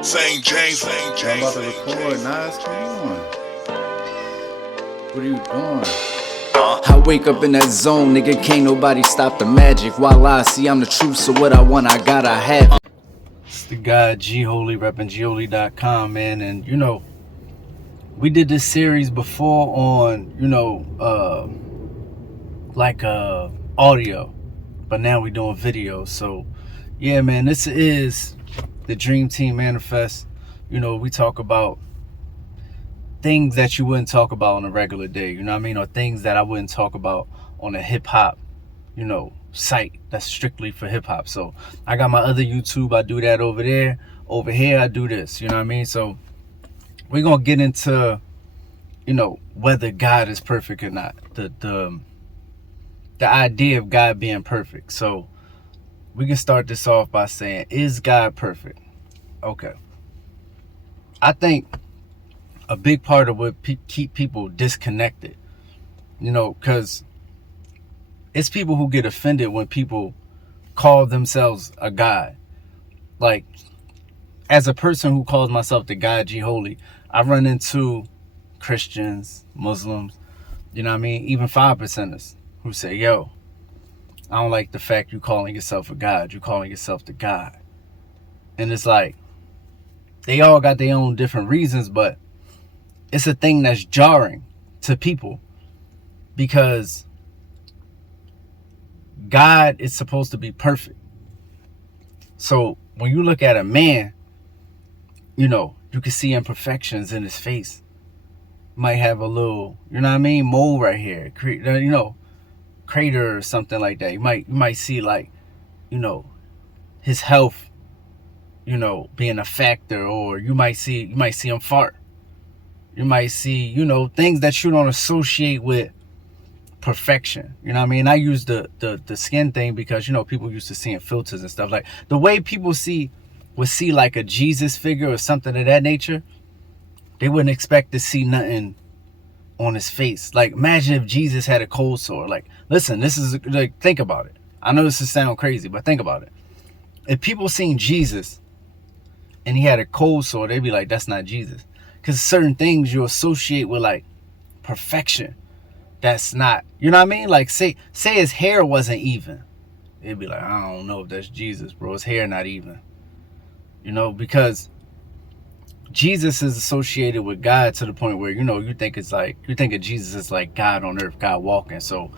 St. James, St. I'm James. about to record, Nas. Come on. What are you doing? I wake up in that zone, nigga, can't nobody stop the magic. While I see I'm the truth, so what I want, I gotta have it. It's the guy G Holy, reppin' gholy.com, man. And you know, we did this series before on, audio, but now we doing video. So yeah, man, this is the DreamTeam Manifest. You know, we talk about things that you wouldn't talk about on a regular day, you know what I mean? Or things that I wouldn't talk about on a hip hop, site that's strictly for hip hop. So I got my other YouTube, I do that over there. Over here, I do this, you know what I mean? So we're gonna get into, whether God is perfect or not. The idea of God being perfect. So we can start this off by saying, is God perfect? Okay. I think a big part of what keep people disconnected, because it's people who get offended when people call themselves a God. Like, as a person who calls myself the God G Holy, I run into Christians, Muslims, you know what I mean? Even 5%ers who say, yo, I don't like the fact you calling yourself a God. You calling yourself the God. And it's like, they all got their own different reasons, but it's a thing that's jarring to people because God is supposed to be perfect. So when you look at a man, you can see imperfections in his face. Might have a little, mole right here, crater or something like that. You might see like, his health, being a factor, or you might see him fart. You might see, things that you don't associate with perfection. You know what I mean? I use the skin thing because, people used to seeing filters and stuff. Like the way people would see like a Jesus figure or something of that nature, they wouldn't expect to see nothing on his face. Like imagine if Jesus had a cold sore. Like, listen, this is like, think about it. I know this is sound crazy, but think about it. If people seen Jesus and he had a cold sore, they'd be like, that's not Jesus. Because certain things you associate with like perfection, that's not, you know what I mean? Like say his hair wasn't even, they'd be like, I don't know if that's Jesus, bro. His hair not even, because Jesus is associated with God to the point where, you think of Jesus as like God on earth, God walking. So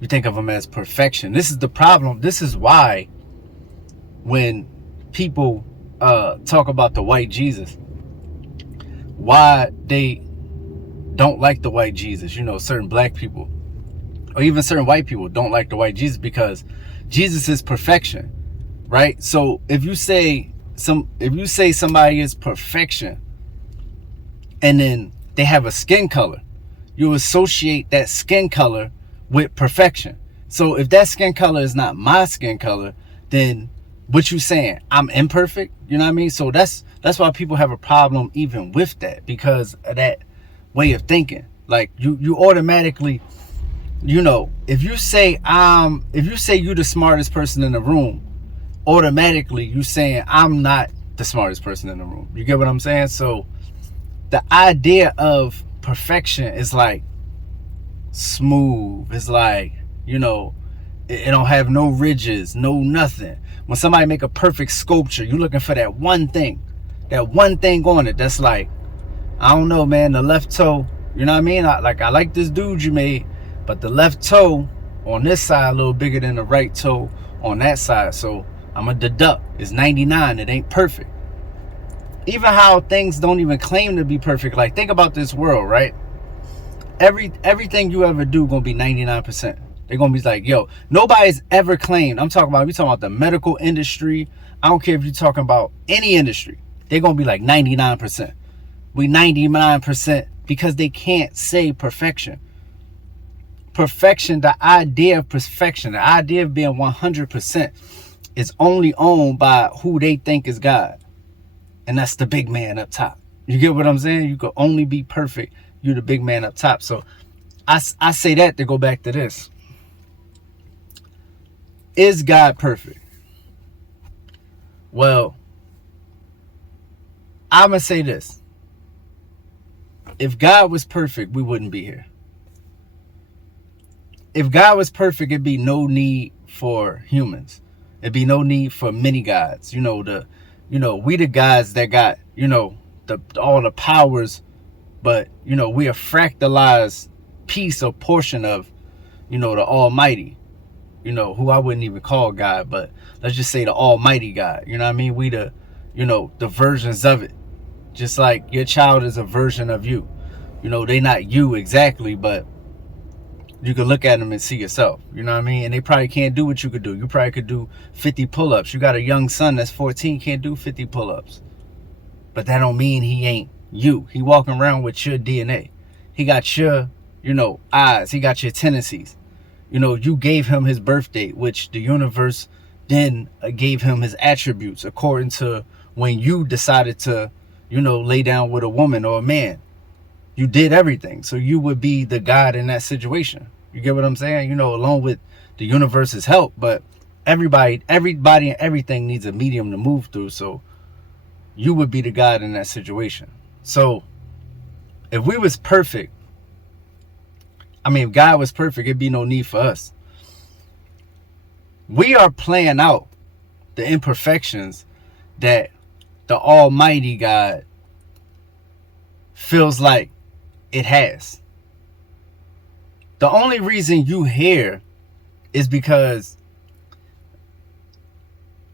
you think of him as perfection. This is the problem. This is why when people talk about the white Jesus, why they don't like the white Jesus, certain black people or even certain white people don't like the white Jesus, because Jesus is perfection, right? So if you say somebody is perfection and then they have a skin color, you associate that skin color with perfection. So if that skin color is not my skin color, then what you saying? I'm imperfect? You know what I mean? So that's why people have a problem even with that, because of that way of thinking. Like you automatically, if you say you're the smartest person in the room, automatically you saying I'm not the smartest person in the room. You get what I'm saying? So the idea of perfection is like smooth. It's like, it don't have no ridges, no nothing. When somebody make a perfect sculpture, you're looking for that one thing on it that's like, I don't know, man, the left toe, you know what I mean? I like this dude you made, but the left toe on this side a little bigger than the right toe on that side. So I'm gonna deduct, it's 99, it ain't perfect. Even how things don't even claim to be perfect. Like, think about this world, right? Everything you ever do gonna be 99%. They're gonna be like, yo, nobody's ever claimed. We talking about the medical industry. I don't care if you're talking about any industry. They're gonna be like 99%. We 99% because they can't say perfection. Perfection, the idea of perfection, the idea of being 100% is only owned by who they think is God. And that's the big man up top. You get what I'm saying? You could only be perfect. You're the big man up top. So I say that to go back to this. Is God perfect? Well, I'm going to say this. If God was perfect, we wouldn't be here. If God was perfect, it'd be no need for humans. It'd be no need for many gods. We the gods that got, all the powers, but, we a fractalized piece or portion of, the Almighty, who I wouldn't even call God, but let's just say the Almighty God. You know what I mean? We the versions of it. Just like your child is a version of you. They not you exactly, but you can look at them and see yourself. You know what I mean? And they probably can't do what you could do. You probably could do 50 pull-ups. You got a young son that's 14, can't do 50 pull-ups. But that don't mean he ain't you. He walking around with your DNA. He got your, eyes. He got your tendencies. You gave him his birth date, which the universe then gave him his attributes according to when you decided to, lay down with a woman or a man. You did everything. So you would be the God in that situation. You get what I'm saying? Along with the universe's help, but everybody and everything needs a medium to move through. So you would be the God in that situation. So if we was perfect, if God was perfect, it'd be no need for us. We are playing out the imperfections that the Almighty God feels like it has. The only reason you here is because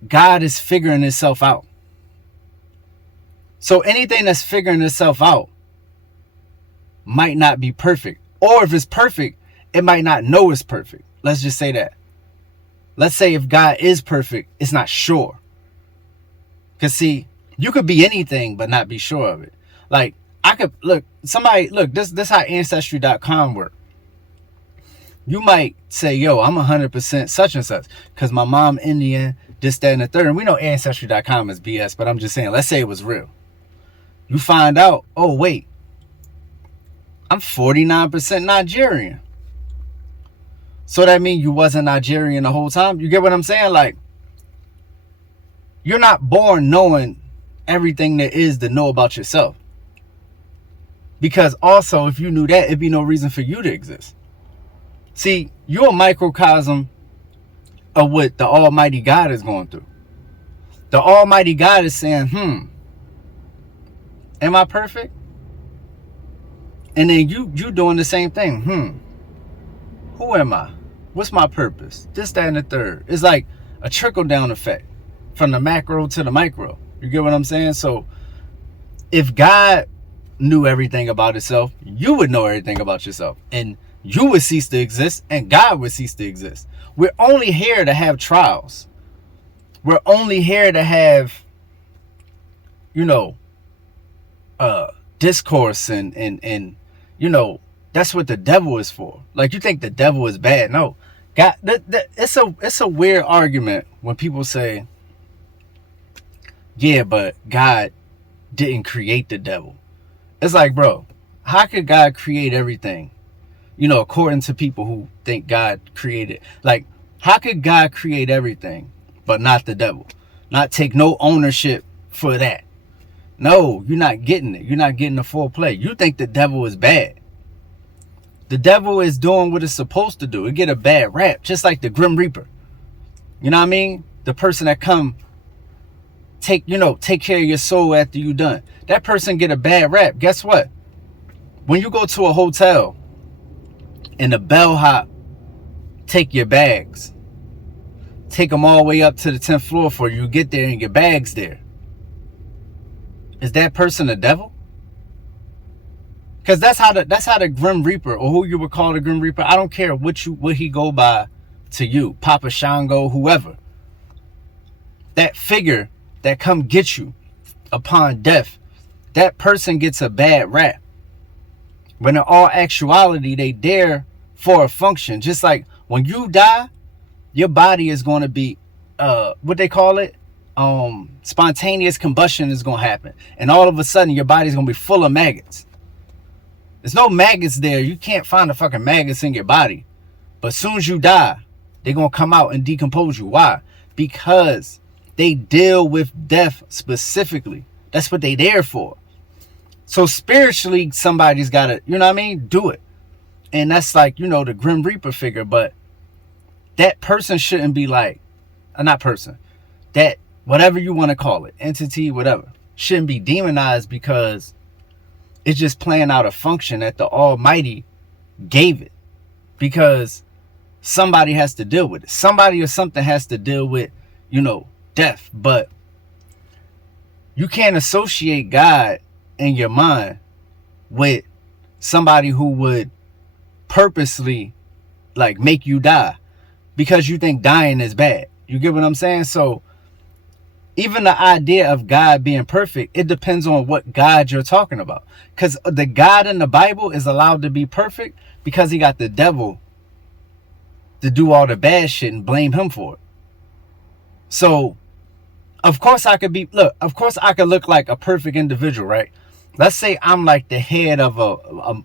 God is figuring itself out. So anything that's figuring itself out might not be perfect. Or if it's perfect, it might not know it's perfect. Let's just say that. Let's say if God is perfect, it's not sure. Because see, you could be anything but not be sure of it. Like, I could, this how Ancestry.com work. You might say, yo, I'm 100% such and such. Because my mom Indian, this, that, and the third. And we know Ancestry.com is BS, but I'm just saying, let's say it was real. You find out, oh, wait, I'm 49% Nigerian. So that means you wasn't Nigerian the whole time? You get what I'm saying? Like, you're not born knowing everything there is to know about yourself. Because also, if you knew that, it'd be no reason for you to exist. See, you're a microcosm of what the Almighty God is going through. The Almighty God is saying, am I perfect? And then you doing the same thing. Who am I? What's my purpose? This, that, and the third. It's like a trickle-down effect from the macro to the micro. You get what I'm saying? So if God knew everything about itself, you would know everything about yourself. And you would cease to exist, and God would cease to exist. We're only here to have trials. We're only here to have, discourse and that's what the devil is for. Like, you think the devil is bad? No, God. It's a weird argument when people say, yeah, but God didn't create the devil. It's like, bro, how could God create everything? According to people who think God created, like, how could God create everything but not the devil? Not take no ownership for that. No, you're not getting it. You're not getting the full play. You think the devil is bad. The devil is doing what it's supposed to do. It get a bad rap, just like the Grim Reaper. You know what I mean? The person that come take care of your soul after you done. That person get a bad rap. Guess what? When you go to a hotel and the bellhop take your bags, take them all the way up to the 10th floor for you, get there and your bags there. Is that person a devil? Because that's how the Grim Reaper, or who you would call the Grim Reaper, I don't care what he go by to you, Papa Shango, whoever. That figure that come get you upon death, that person gets a bad rap. When in all actuality, they there for a function. Just like when you die, your body is going to be, what they call it? Spontaneous combustion is going to happen. And all of a sudden, your body's going to be full of maggots. There's no maggots there. You can't find the fucking maggots in your body. But as soon as you die, they're going to come out and decompose you. Why? Because they deal with death specifically. That's what they there for. So spiritually, somebody's got to, you know what I mean, do it. And that's like, you know, the Grim Reaper figure. But that person shouldn't be like, not person, that whatever you want to call it, entity, whatever, shouldn't be demonized because it's just playing out a function that the Almighty gave it. Because somebody has to deal with it. Somebody or something has to deal with, you know, death. But you can't associate God in your mind with somebody who would purposely like make you die because you think dying is bad. You get what I'm saying? So even the idea of God being perfect, it depends on what God you're talking about. Because the God in the Bible is allowed to be perfect because he got the devil to do all the bad shit and blame him for it. So of course I could look like a perfect individual, right? Let's say I'm like the head of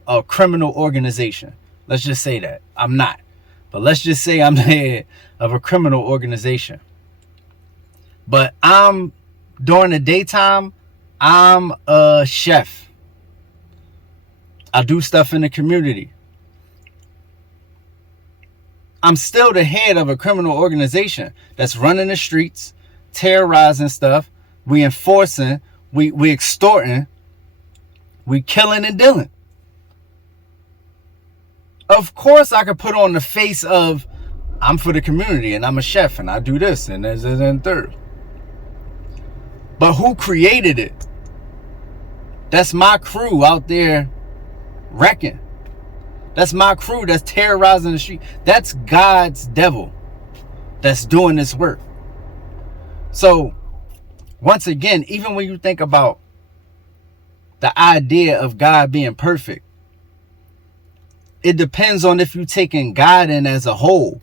a criminal organization. Let's just say that. I'm not. But let's just say I'm the head of a criminal organization. But during the daytime, I'm a chef. I do stuff in the community. I'm still the head of a criminal organization that's running the streets, terrorizing stuff. We enforcing, we extorting, we killing and dealing. Of course I could put on the face of I'm for the community and I'm a chef and I do this and this and third. But who created it? That's my crew out there wrecking. That's my crew that's terrorizing the street. That's God's devil that's doing this work. So once again, even when you think about the idea of God being perfect, it depends on if you're taking God in as a whole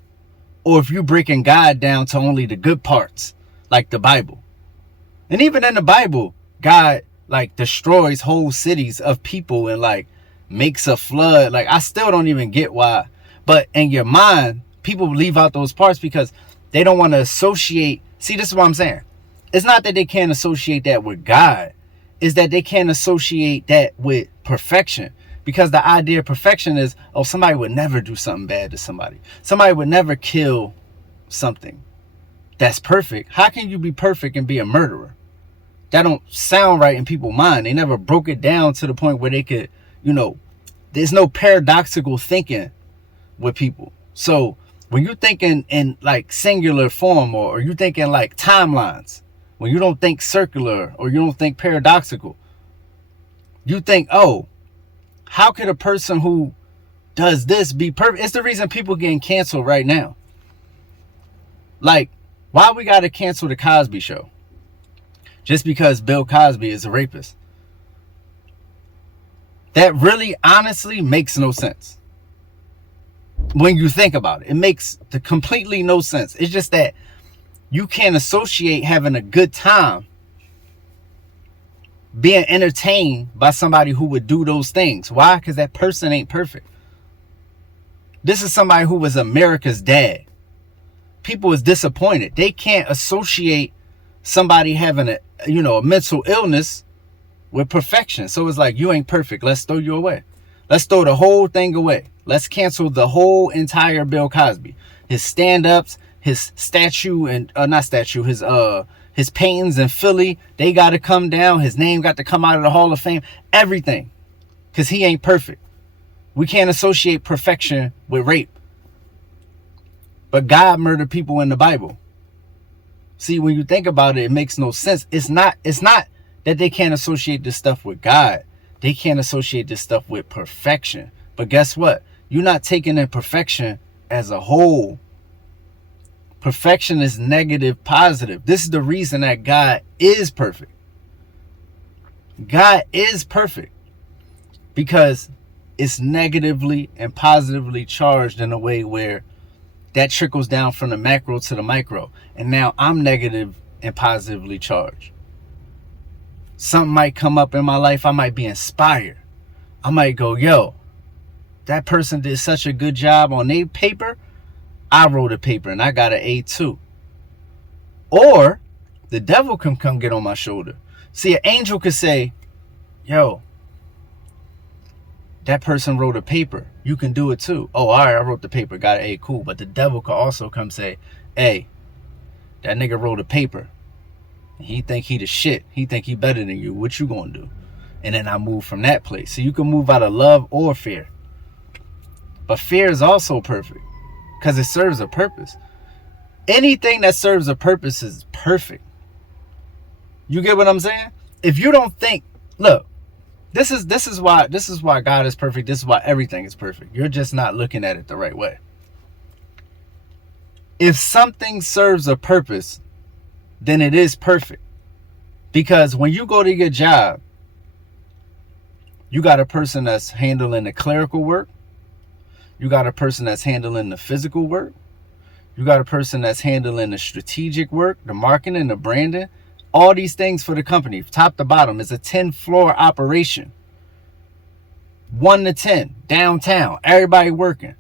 or if you're breaking God down to only the good parts, like the Bible. And even in the Bible, God like destroys whole cities of people and like makes a flood. Like I still don't even get why. But in your mind, people leave out those parts because they don't want to associate. See, this is what I'm saying. It's not that they can't associate that with God. It's that they can't associate that with perfection. Because the idea of perfection is, oh, somebody would never do something bad to somebody. Somebody would never kill something that's perfect. How can you be perfect and be a murderer? That don't sound right in people's mind. They never broke it down to the point where they could, you know, there's no paradoxical thinking with people. So when you're thinking in like singular form or you thinking like timelines, when you don't think circular or you don't think paradoxical, you think, oh, how could a person who does this be perfect? It's the reason people getting canceled right now. Like, why we got to cancel the Cosby Show? Just because Bill Cosby is a rapist. That really, honestly, makes no sense. When you think about it, it makes completely no sense. It's just that you can't associate having a good time being entertained by somebody who would do those things. Why? Because that person ain't perfect. This is somebody who was America's dad. People is disappointed. They can't associate somebody having a mental illness with perfection. So it's like, you ain't perfect. Let's throw you away. Let's throw the whole thing away. Let's cancel the whole entire Bill Cosby. His stand-ups, his statue and his paintings in Philly, they got to come down. His name got to come out of the Hall of Fame. Everything. Because he ain't perfect. We can't associate perfection with rape. But God murdered people in the Bible. See, when you think about it, it makes no sense. It's not that they can't associate this stuff with God. They can't associate this stuff with perfection. But guess what? You're not taking in perfection as a whole. Perfection is negative, positive. This is the reason that God is perfect. God is perfect because it's negatively and positively charged in a way where that trickles down from the macro to the micro. And now I'm negative and positively charged. Something might come up in my life. I might be inspired. I might go, yo, that person did such a good job on their paper. I wrote a paper and I got an A2. Or The devil can come get on my shoulder. See, an angel could say, yo, that person wrote a paper. You can do it too. Oh, all right, I wrote the paper. Got it. Hey, cool. But the devil could also come say, hey, that nigga wrote a paper. He think he the shit. He think he better than you. What you gonna do? And then I move from that place. So you can move out of love or fear. But fear is also perfect because it serves a purpose. Anything that serves a purpose is perfect. You get what I'm saying? If you don't think, look, this is why God is perfect. This is why everything is perfect. You're just not looking at it the right way. If something serves a purpose, then it is perfect. Because when you go to your job, you got a person that's handling the clerical work. You got a person that's handling the physical work. You got a person that's handling the strategic work, the marketing, the branding. All these things for the company, top to bottom. It's a 10-floor operation. 1 to 10, downtown, everybody working.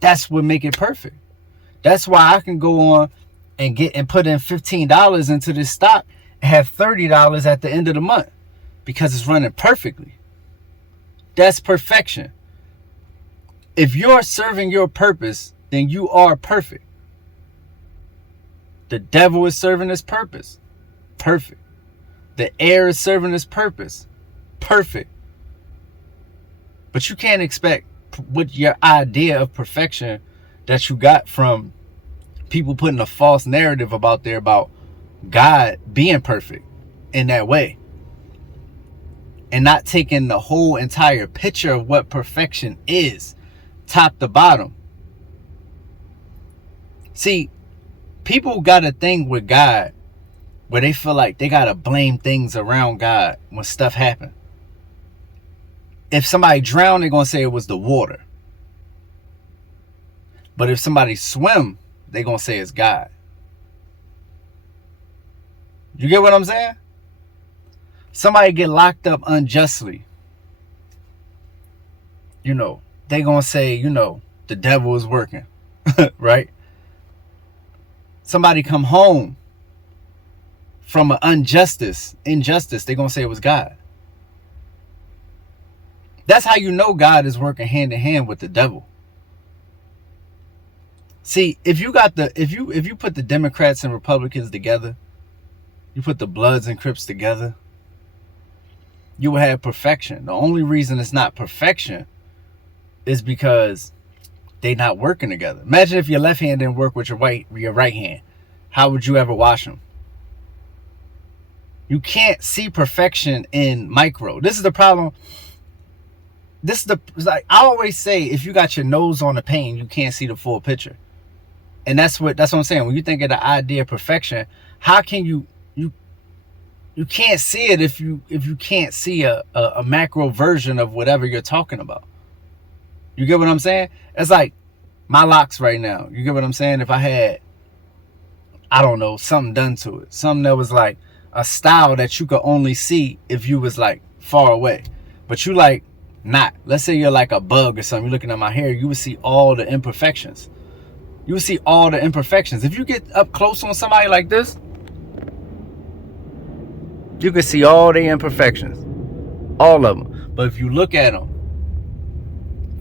That's what make it perfect. That's why I can go on and put in $15 into this stock and have $30 at the end of the month because it's running perfectly. That's perfection. If you're serving your purpose, then you are perfect. The devil is serving his purpose. Perfect. The air is serving his purpose. Perfect. But you can't expect what your idea of perfection that you got from people putting a false narrative about there about God being perfect in that way. And not taking the whole entire picture of what perfection is, top to bottom. See, people got a thing with God where they feel like they got to blame things around God when stuff happens. If somebody drowned, they're going to say it was the water. But if somebody swim, they're going to say it's God. You get what I'm saying? Somebody get locked up unjustly. They're going to say, the devil is working. Right? Somebody come home from an injustice, they're going to say it was God. That's how you know God is working hand in hand with the devil. See, if you put the Democrats and Republicans together, you put the Bloods and Crips together, you will have perfection. The only reason it's not perfection is because they not working together. Imagine if your left hand didn't work with your right hand. How would you ever wash them? You can't see perfection in micro. This is the problem. Like I always say, if you got your nose on the pain, you can't see the full picture. And that's what I'm saying. When you think of the idea of perfection, how can you can't see it if you can't see a macro version of whatever you're talking about. You get what I'm saying? It's like my locks right now. You get what I'm saying? If I had, I don't know, something done to it, something that was like a style that you could only see if you was like far away, but you like not. Let's say you're like a bug or something. You're looking at my hair, you would see all the imperfections. You would see all the imperfections. If you get up close on somebody like this, you can see all the imperfections, all of them. But if you look at them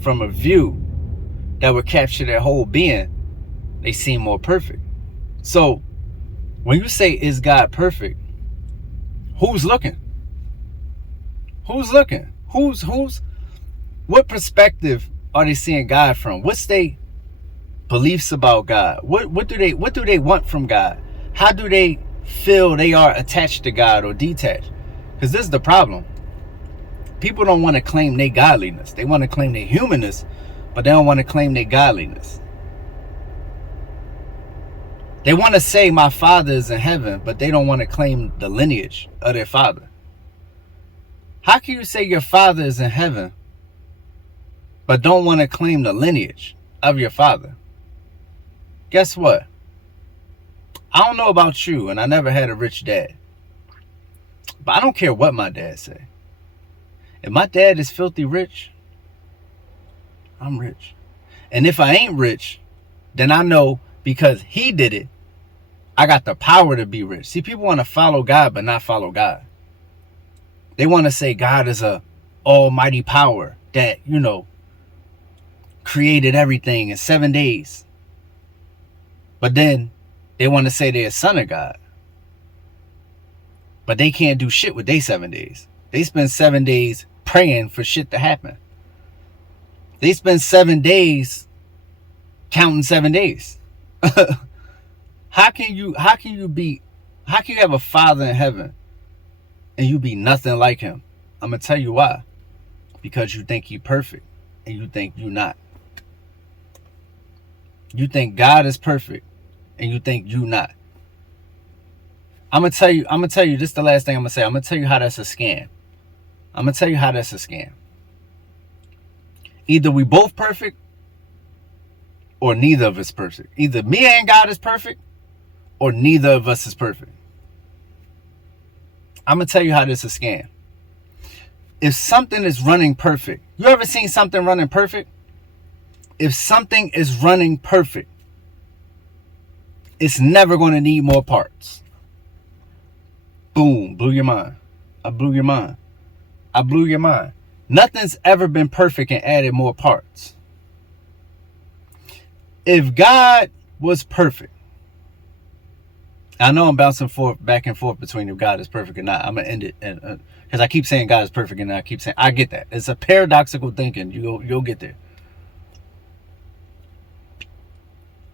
from a view that would capture their whole being, they seem more perfect. So when you say, is God perfect? Who's looking? Who's looking? What perspective are they seeing God from? What's their beliefs about God? What do they want from God? How do they feel they are attached to God or detached? Because this is the problem. People don't want to claim their godliness. They want to claim their humanness, but they don't want to claim their godliness. They want to say my father is in heaven, but they don't want to claim the lineage of their father. How can you say your father is in heaven, but don't want to claim the lineage of your father? Guess what? I don't know about you, and I never had a rich dad. But I don't care what my dad say. If my dad is filthy rich, I'm rich. And if I ain't rich, then I know because he did it, I got the power to be rich. See, people want to follow God, but not follow God. They want to say God is a almighty power that, created everything in 7 days. But then they want to say they're a son of God. But they can't do shit with their 7 days. They spend 7 days praying for shit to happen. They spend 7 days counting 7 days. How can you have a father in heaven and you be nothing like him? I'm going to tell you why. Because you think he's perfect and you think you're not. You think God is perfect and you think you're not. I'm gonna tell you, this is the last thing I'm gonna say. I'm gonna tell you how that's a scam. Either we both perfect or neither of us perfect. Either me and God is perfect or neither of us is perfect. I'm gonna tell you how this is a scam. If something is running perfect, you ever seen something running perfect? If something is running perfect, it's never going to need more parts. Boom, blew your mind. I blew your mind. Nothing's ever been perfect and added more parts. If God was perfect, I know I'm bouncing back and forth between if God is perfect or not. I'm going to end it because I keep saying God is perfect and I keep saying, I get that. It's a paradoxical thinking. You'll get there.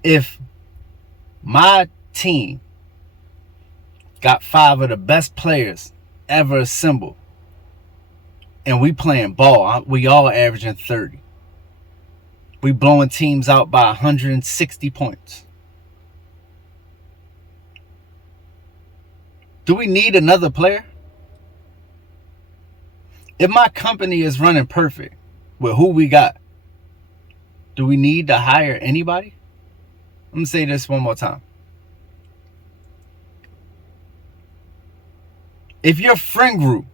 If my team got 5 of the best players ever assembled and we playing ball, we all averaging 30. We blowing teams out by 160 points. Do we need another player? If my company is running perfect with who we got, do we need to hire anybody? I'm going to say this one more time. If your friend group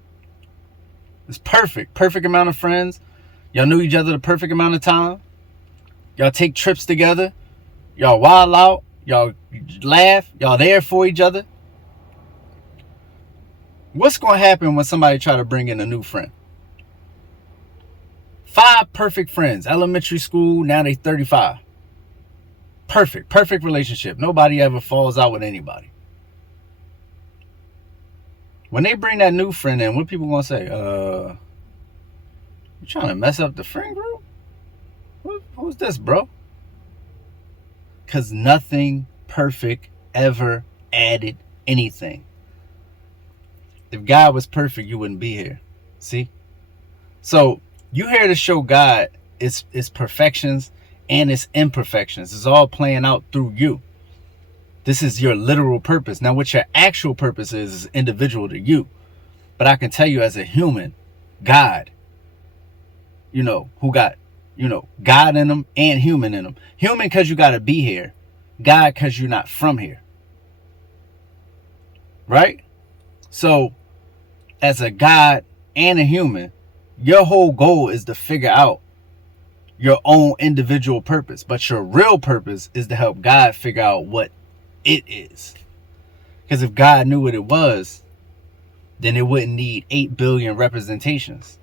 is perfect amount of friends, y'all knew each other the perfect amount of time, y'all take trips together, y'all wild out, y'all laugh, y'all there for each other, what's going to happen when somebody try to bring in a new friend? 5 perfect friends, elementary school, now they 35. Perfect relationship. Nobody ever falls out with anybody. When they bring that new friend in, what people gonna say? You trying to mess up the friend group? Who's this, bro? Because nothing perfect ever added anything. If God was perfect, you wouldn't be here. See? So you here to show God its perfections and its imperfections. It's all playing out through you. This is your literal purpose. Now, what your actual purpose is individual to you. But I can tell you as a human, God, who got, God in them and human in them. Human because you got to be here. God because you're not from here. Right? So, as a God and a human, your whole goal is to figure out your own individual purpose. But your real purpose is to help God figure out what it is. Because if God knew what it was, then it wouldn't need 8 billion representations.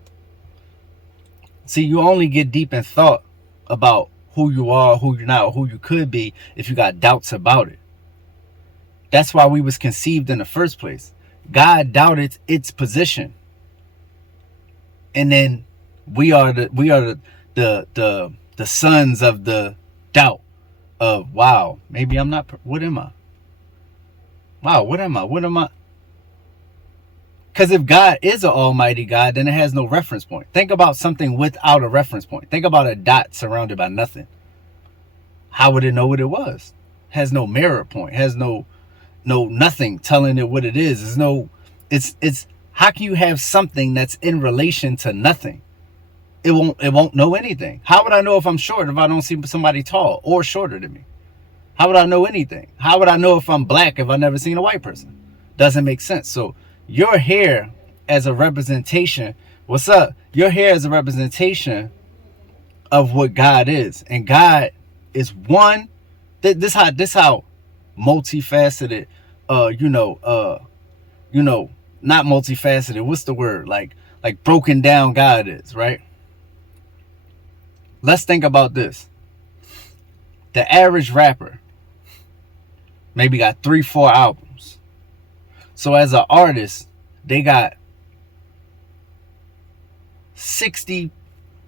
See, you only get deep in thought about who you are, who you're not, or who you could be if you got doubts about it. That's why we was conceived in the first place. God doubted its position. And then we are the sons of the doubt of, wow, maybe I'm not, what am I? Wow, what am I? Because if God is an almighty God, then it has no reference point. Think about something without a reference point. Think about a dot surrounded by nothing. How would it know what it was? Has no mirror point. Has no nothing telling it what it is. It's how can you have something that's in relation to nothing? It won't know anything. How would I know if I'm short if I don't see somebody tall or shorter than me? How would I know anything? How would I know if I'm black if I've never seen a white person? Doesn't make sense. So you're here as a representation. What's up? You're here as a representation of what God is. And God is one. This how multifaceted, you know, not multifaceted, what's the word? Like broken down God is, right? Let's think about this. The average rapper maybe got 3-4 albums. So as an artist, they got 60,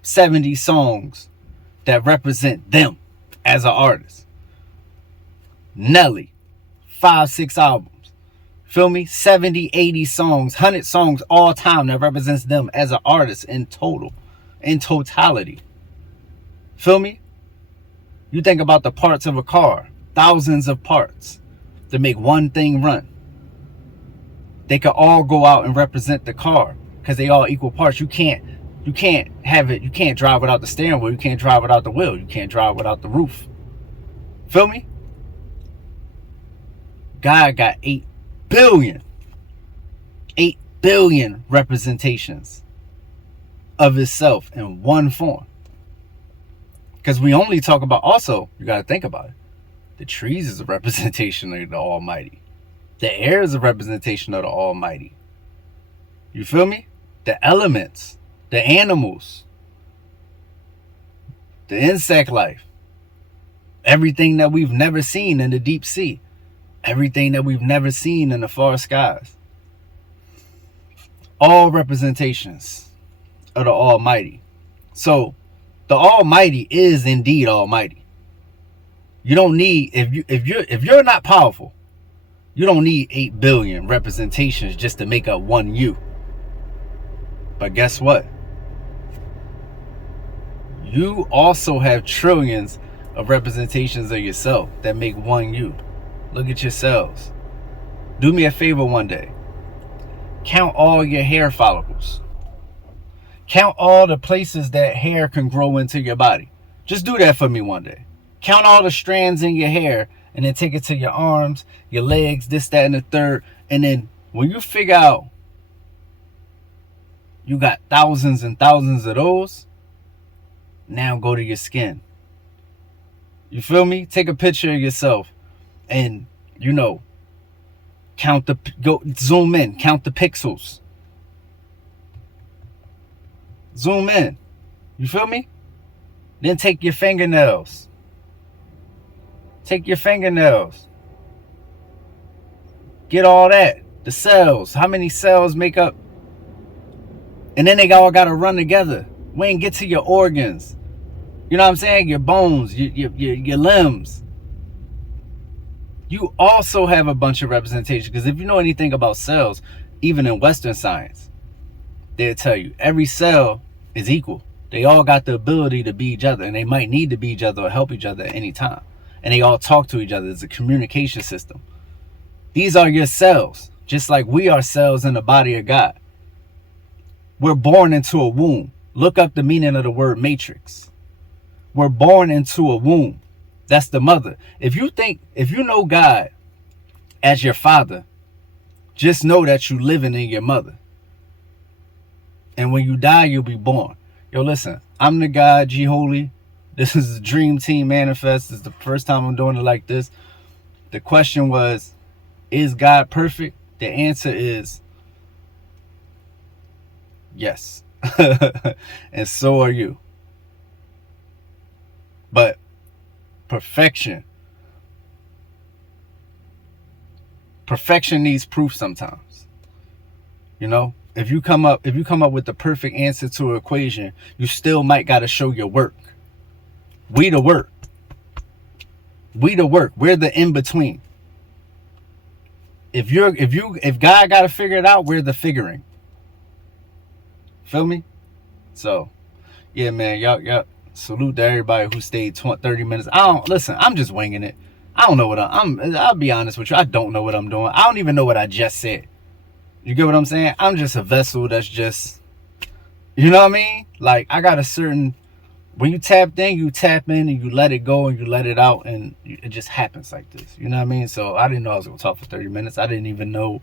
70 songs that represent them as an artist. Nelly, 5-6 albums. Feel me? 70, 80 songs, 100 songs all time that represents them as an artist in totality. Feel me? You think about the parts of a car, thousands of parts to make one thing run. They could all go out and represent the car because they all equal parts. You can't have it. You can't drive without the steering wheel. You can't drive without the wheel. You can't drive without the roof. Feel me? God got 8 billion representations of itself in one form. Because we only talk about, also, you got to think about it. The trees is a representation of the Almighty. The air is a representation of the Almighty. You feel me? The elements, the animals, the insect life, everything that we've never seen in the deep sea, everything that we've never seen in the far skies. All representations of the Almighty. So, the Almighty is indeed Almighty. You don't need, if you're not powerful, you don't need 8 billion representations just to make up one you. But guess what? You also have trillions of representations of yourself that make one you. Look at yourselves. Do me a favor one day. Count all your hair follicles. Count all the places that hair can grow into your body. Just do that for me one day. Count all the strands in your hair and then take it to your arms, your legs, this, that, and the third. And then when you figure out you got thousands and thousands of those, now go to your skin. You feel me? Take a picture of yourself and, zoom in, count the pixels. Zoom in. You feel me? Then take your fingernails. Take your fingernails. Get all that. The cells. How many cells make up? And then they all got to run together. We ain't get to your organs. You know what I'm saying? Your bones, your limbs. You also have a bunch of representation. Because if you know anything about cells, even in Western science, they'll tell you every cell is equal. They all got the ability to be each other, and they might need to be each other or help each other at any time. And they all talk to each other. It's a communication system. These are your cells, just like we are cells in the body of God. We're born into a womb. Look up the meaning of the word matrix. We're born into a womb. That's the mother. If you know God as your father, just know that you're living in your mother. And when you die, you'll be born. Yo, listen, I'm the God, G Holy. This is the DreamTeam Manifest. This is the first time I'm doing it like this. The question was, is God perfect? The answer is yes. And so are you. But perfection needs proof sometimes. If you come up with the perfect answer to an equation, you still might got to show your work. We the work. We're the in between. If God got to figure it out, we're the figuring. Feel me? So, yeah, man, y'all salute to everybody who stayed 30 minutes. I'm just winging it. I don't know what I'll be honest with you. I don't know what I'm doing. I don't even know what I just said. You get what I'm saying? I'm just a vessel that's just, you know what I mean? Like, I got a certain, when you tap in and you let it go and you let it out, and it just happens like this. You know what I mean? So I didn't know I was going to talk for 30 minutes. I didn't even know.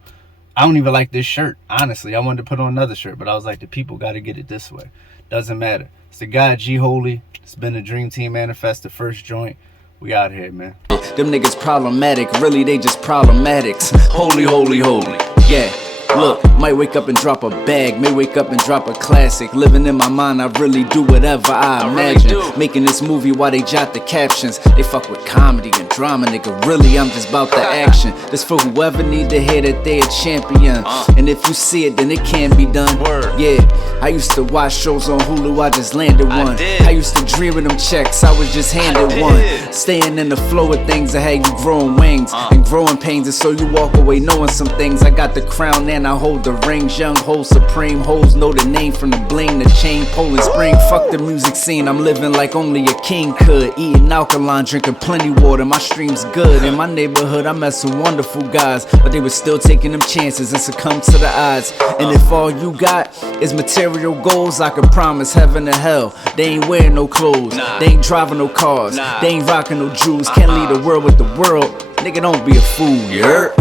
I don't even like this shirt. Honestly, I wanted to put on another shirt, but I was like, the people got to get it this way. Doesn't matter. It's the guy, G Holy. It's been the DreamTeam Manifest, the first joint. We out here, man. Them niggas problematic, really they just problematics. Holy, holy, holy, yeah. Look, might wake up and drop a bag, may wake up and drop a classic. Living in my mind, I really do whatever I imagine. Making this movie while they jot the captions. They fuck with comedy and drama, nigga. Really, I'm just about the action. This for whoever need to hear that they a champion. And if you see it, then it can be done. Yeah, I used to watch shows on Hulu, I just landed one. I used to dream of them checks, I was just handed one. Staying in the flow of things, I had you growing wings and growing pains, and so you walk away knowing some things. I got the crown and I hold the rings. Young hoes, supreme hoes know the name from the bling, the chain, Poland Spring. Fuck the music scene, I'm living like only a king could. Eating alkaline, drinking plenty water, my stream's good. In my neighborhood, I met some wonderful guys, but they were still taking them chances and succumb to the odds. And if all you got is material goals, I can promise heaven and hell. They ain't wearing no clothes, they ain't driving no cars, they ain't rocking no jewels. Can't lead the world with the world, nigga, don't be a fool, you heard?